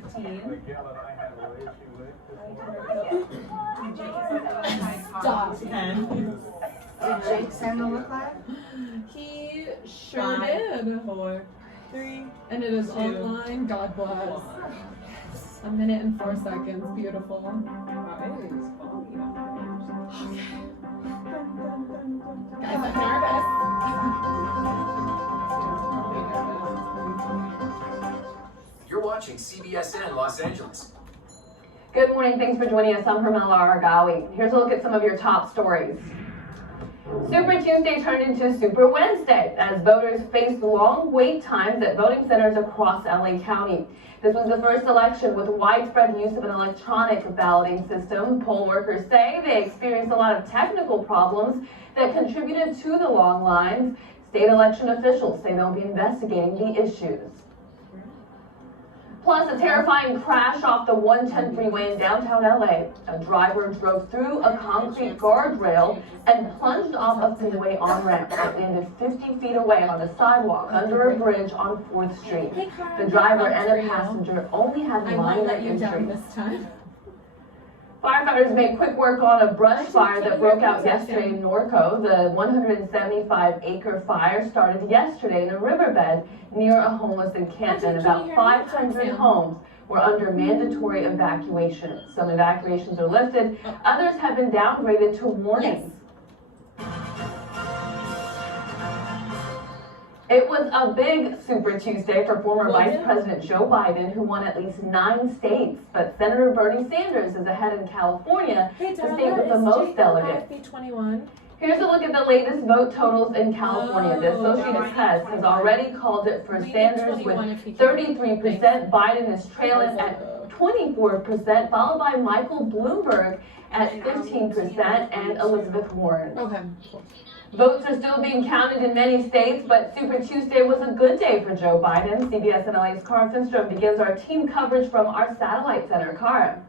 15. Stop. 10. Did Jake send a look like? He sure 5, did. 4, 3, And it is 2, online. God bless. A minute and 4 seconds. Beautiful. Wow, it is foggy out Guys, I'm nervous. You're watching CBSN Los Angeles. Good morning. Thanks for joining us. I'm Hermela Aragawi. Here's a look at some of your top stories. Super Tuesday turned into Super Wednesday as voters faced long wait times at voting centers across LA County. This was the first election with widespread use of an electronic balloting system. Poll workers say they experienced a lot of technical problems that contributed to the long lines. State election officials say they'll be investigating the issues. Plus, a terrifying crash off the 110 freeway in downtown LA. A driver drove through a concrete guardrail and plunged off a freeway on-ramp. It landed 50 feet away on a sidewalk under a bridge on 4th Street. The driver and a passenger only had minor injuries. This time. Firefighters made quick work on a brush fire that broke out yesterday in Norco. The 175-acre fire started yesterday in a riverbed near a homeless encampment. About 500 homes were under mandatory evacuation. Some evacuations are lifted. Others have been downgraded to warnings. It was a big Super Tuesday for former Vice President Joe Biden, who won at least 9 states. But Senator Bernie Sanders is ahead in California, the state with the most delegates. Here's a look at the latest vote totals in California. The Associated Press has already called it for Sanders with 33%. Biden is trailing at 24%, followed by Michael Bloomberg at 15% and Elizabeth Warren. Okay. Votes are still being counted in many states, but Super Tuesday was a good day for Joe Biden. CBSN LA's Cara Finstrom begins our team coverage from our satellite center. Cara.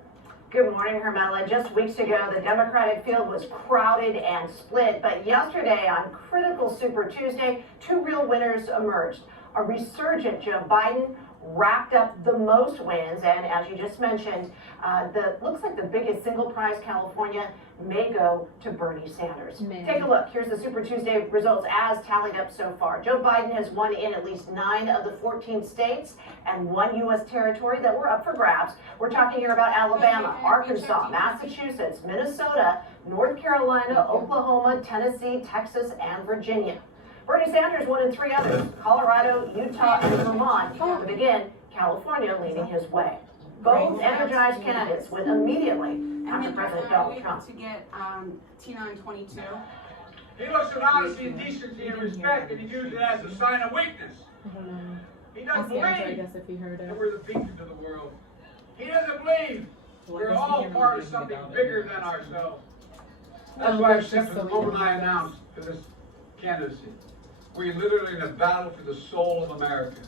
Good morning, Hermela. Just weeks ago, the Democratic field was crowded and split, but yesterday on critical Super Tuesday, 2 real winners emerged. A resurgent Joe Biden racked up the most wins, and as you just mentioned, looks like the biggest single prize California may go to Bernie Sanders. Take a look. Here's the Super Tuesday results as tallied up so far. Joe Biden has won in at least 9 of the 14 states and 1 U.S. territory that were up for grabs. We're talking here about Alabama, Arkansas, Massachusetts, Minnesota, North Carolina, Oklahoma, Tennessee, Texas, and Virginia. Bernie Sanders won in 3 others, Colorado, Utah, and Vermont, with again, California leading his way. Both energized candidates win immediately after President Donald Trump. To get Tina in 22. He looks at honesty and decency and respect, and he uses it as a sign of weakness. He doesn't believe that we're the beacons of the world. He doesn't believe we're all part of something bigger than ourselves. That's why I've said from the moment I announced to this candidacy, we're literally in a battle for the soul of America.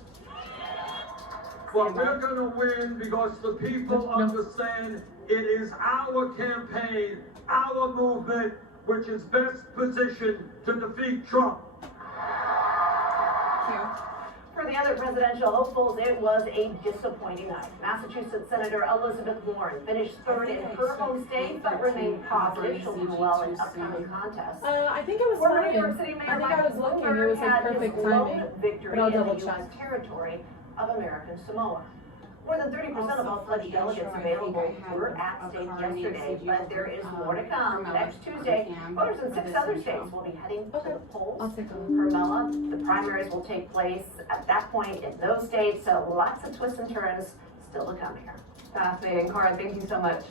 But we're going to win because the people understand it is our campaign, our movement, which is best positioned to defeat Trump. For the other presidential hopefuls, it was a disappointing night. Massachusetts Senator Elizabeth Warren finished 3rd in her home state, but remained positive. She'll do well in upcoming contests. I think it was Former New fine. York City Mayor I think I was looking. It was like perfect timing. Victory But I'll in the double U.S. check. territory of American Samoa. More than 30% of all pledged delegates available were at stake yesterday, but there is more to come. Next Tuesday, voters in 6 other states will be heading to the polls. Hermela, the primaries will take place at that point in those states, so lots of twists and turns still to come here. Fascinating, Cara. Thank you so much.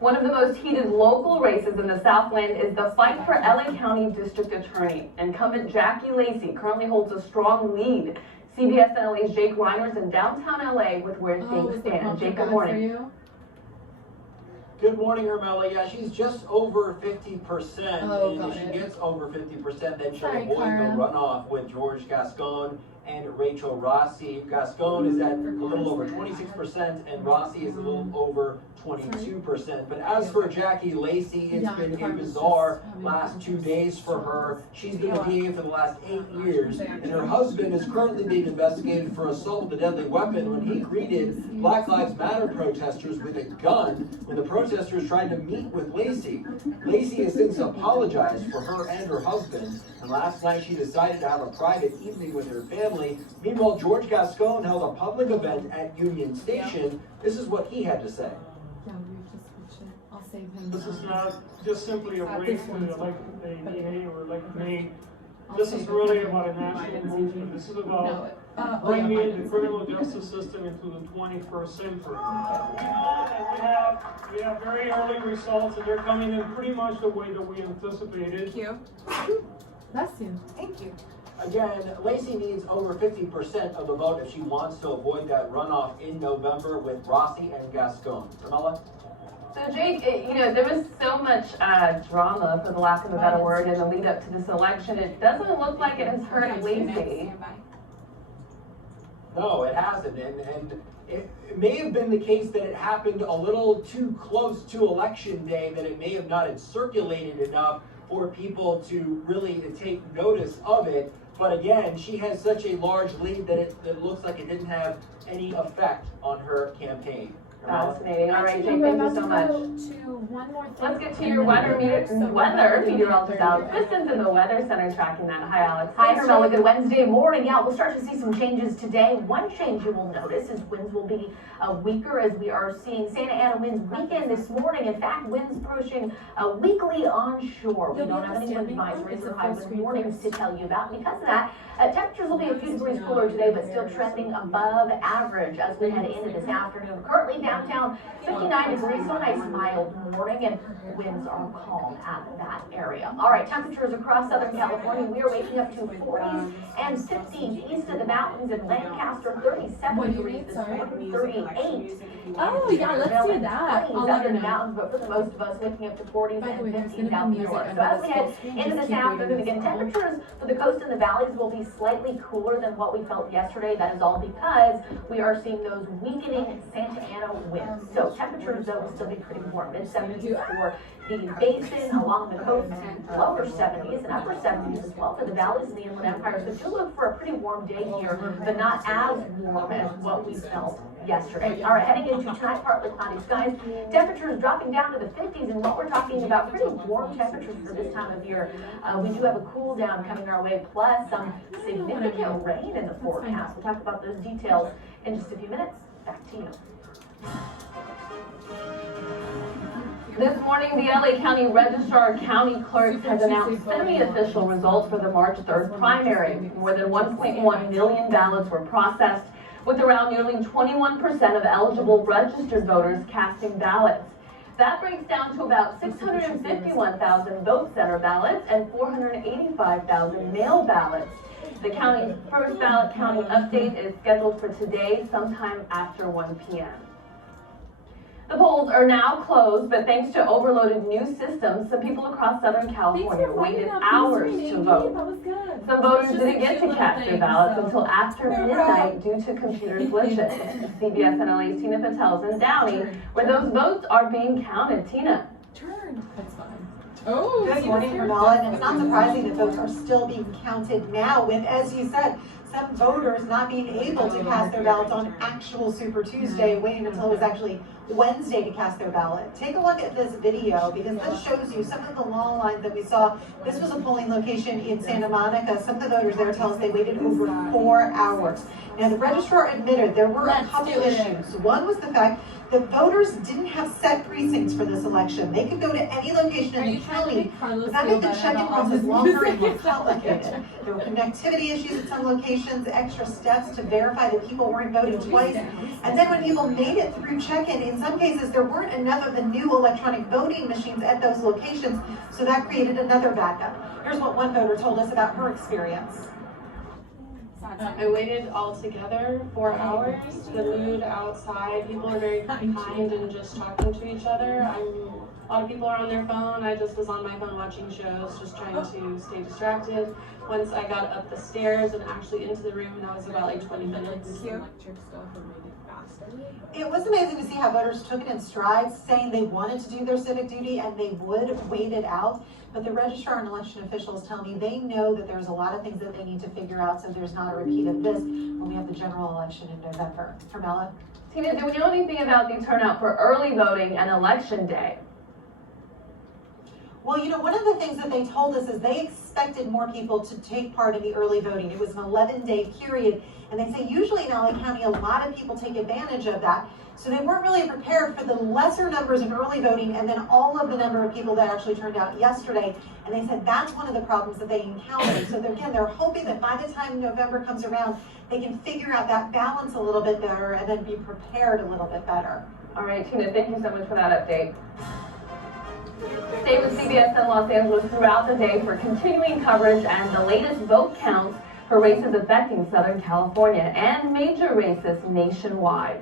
One of the most heated local races in the Southland is the fight for LA County District Attorney. Incumbent Jackie Lacey currently holds a strong lead. CBSN LA's Jake Reiner's in downtown LA with where things stand. Jake, good morning. Good morning, Hermela. Yeah, she's just over 50%. Oh, and got if she it. gets over 50%, then she'll Sorry, avoid Cara. the runoff with George Gascon and Rachel Rossi. Gascon is at a little over 26%, and Rossi is a little over 22%. But as for Jackie Lacey, it's been a bizarre last 2 days for her. She's been a DA for the last 8 years, and her husband is currently being investigated for assault with a deadly weapon when he greeted Black Lives Matter protesters with a gun when the protesters tried to meet with Lacey. Lacey has since apologized for her and her husband, and last night she decided to have a private evening with her family. Meanwhile, George Gascon held a public event at Union Station. This is what he had to say. Yeah, we just switch it. I'll save him. This is not just simply a race to elect a DA or elect me. This is really about a national movement. This is about bringing the criminal justice system into the 21st century. And we have very early results, and they're coming in pretty much the way that we anticipated. Thank you. Bless you. Thank you. Again, Lacey needs over 50% of the vote if she wants to avoid that runoff in November with Rossi and Gascon. Carmela? So Jake, there was so much drama, for the lack of a better word, in the lead up to this election. It doesn't look like it has hurt Lacey. No, it hasn't, and it may have been the case that it happened a little too close to election day, that it may have not had circulated enough for people to really take notice of it. But again, she has such a large lead that it looks like it didn't have any effect on her campaign. Fascinating. All right, Jake, thank you so much. One more thing. Let's get to your weather meteorologist, Alex Kristen's in the Weather Center tracking that. Hi, Alex. Hi, Carmela. Good Wednesday morning. Yeah, we'll start to see some changes today. One change you will notice is winds will be weaker as we are seeing Santa Ana winds weaken this morning. In fact, winds approaching weakly onshore. We don't have any wind advisories or high wind warnings to tell you about. Because of that, temperatures will be a few degrees cooler today, but still trending above average as we head into this afternoon. Currently downtown, 59 degrees, so a nice mild morning, and winds are calm at that area. All right, temperatures across Southern California, we are waking up to 40s and 50s east of the mountains in Lancaster, 37 degrees this morning, 38. Oh, yeah, let's do that. I'll let her know. Mountains, but for the most of us, waking up to 40s and 50s down north. So as we head into this afternoon, again, temperatures for the coast and the valleys will be slightly cooler than what we felt yesterday. That is all because we are seeing those weakening Santa Ana winds. So temperatures, though, will still be pretty warm. Mid-70s for the basin along the coast, lower 70s and upper 70s as well for the valleys and the Inland Empire. So do look for a pretty warm day here, but not as warm as what we felt yesterday. All right, heading into tonight, partly cloudy skies. Temperatures dropping down to the 50s, and what we're talking about, pretty warm temperatures for this time of year. We do have a cool down coming our way, plus some significant rain in the forecast. We'll talk about those details in just a few minutes. Back to you. This morning, the LA County Registrar County Clerks has announced semi-official results for the March 3rd primary. More than 1.1 million ballots were processed, with around nearly 21% of eligible registered voters casting ballots. That breaks down to about 651,000 vote center ballots and 485,000 mail ballots. The county's first ballot counting update is scheduled for today, sometime after 1 p.m. The polls are now closed, but thanks to overloaded news systems, some people across Southern California waited hours to vote. Some voters didn't get to cast their ballots until after midnight due to computer glitches. CBSN LA's Tina Patel's in Downey, where those votes are being counted. Tina. That's fine. Oh, good morning, Carmela. And it's not surprising that votes are still being counted now, with, as you said, some voters not being able to cast their ballots on actual Super Tuesday, waiting until it was actually Wednesday to cast their ballot. Take a look at this video, because this shows you some of the long lines that we saw. This was a polling location in Santa Monica. Some of the voters there tell us they waited over 4 hours. Now, the registrar admitted there were a couple issues. One was the fact that voters didn't have set precincts for this election. They could go to any location in the county, but that made the check-in process longer and more complicated. There were connectivity issues at some locations, extra steps to verify that people weren't voting twice. And then when people made it through check-in, in some cases there weren't enough of the new electronic voting machines at those locations, so that created another backup. Here's what one voter told us about her experience. I waited altogether 4 hours. The mood outside, people are very kind and just talking to each other. A lot of people are on their phone. I just was on my phone watching shows, just trying to stay distracted. Once I got up the stairs and actually into the room, and I was about like 20 minutes. Electric stuff and made it faster. It was amazing to see how voters took it in stride, saying they wanted to do their civic duty and they would wait it out. But the registrar and election officials tell me they know that there's a lot of things that they need to figure out so there's not a repeat of this when we have the general election in November. Carmela? Tina, do we know anything about the turnout for early voting and election day? Well, you know, one of the things that they told us is they expected more people to take part in the early voting. It was an 11-day period, and they say usually in LA County, a lot of people take advantage of that. So they weren't really prepared for the lesser numbers in early voting and then all of the number of people that actually turned out yesterday. And they said that's one of the problems that they encountered. So again, they're hoping that by the time November comes around, they can figure out that balance a little bit better and then be prepared a little bit better. All right, Tina, thank you so much for that update. Stay with CBSN Los Angeles throughout the day for continuing coverage and the latest vote counts for races affecting Southern California and major races nationwide.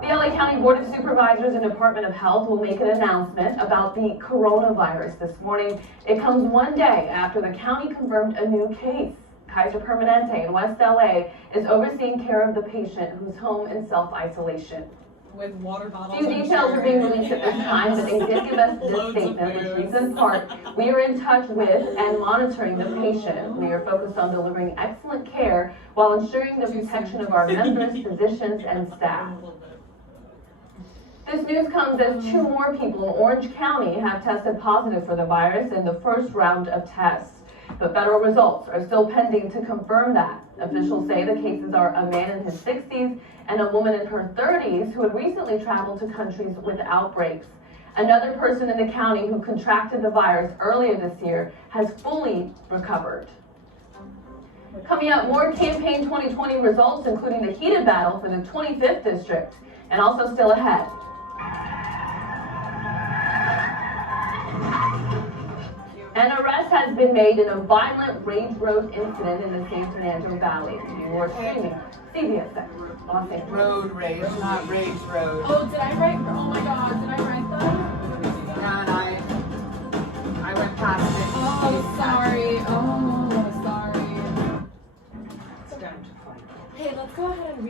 The LA County Board of Supervisors and Department of Health will make an announcement about the coronavirus this morning. It comes one day after the county confirmed a new case. Kaiser Permanente in West LA is overseeing care of the patient who's home in self-isolation. With water bottles. Few details are being released at this time, but they did give us this statement, which reads in part, we are in touch with and monitoring the patient. We are focused on delivering excellent care while ensuring the protection of our members, physicians, and staff. This news comes as 2 more people in Orange County have tested positive for the virus in the first round of tests. But federal results are still pending to confirm that. Officials say the cases are a man in his 60s and a woman in her 30s who had recently traveled to countries with outbreaks. Another person in the county who contracted the virus earlier this year has fully recovered. Coming up, more campaign 2020 results, including the heated battle for the 25th district, and also still ahead. An arrest has been made in a violent Rage Road incident in the San Fernando Valley. You are streaming CBSN Los Angeles. Road rage, not rage road. Oh, did I write? Oh my God, did I write that? Yeah, and I went past it. Oh, sorry. Oh, sorry. Hey, let's go ahead and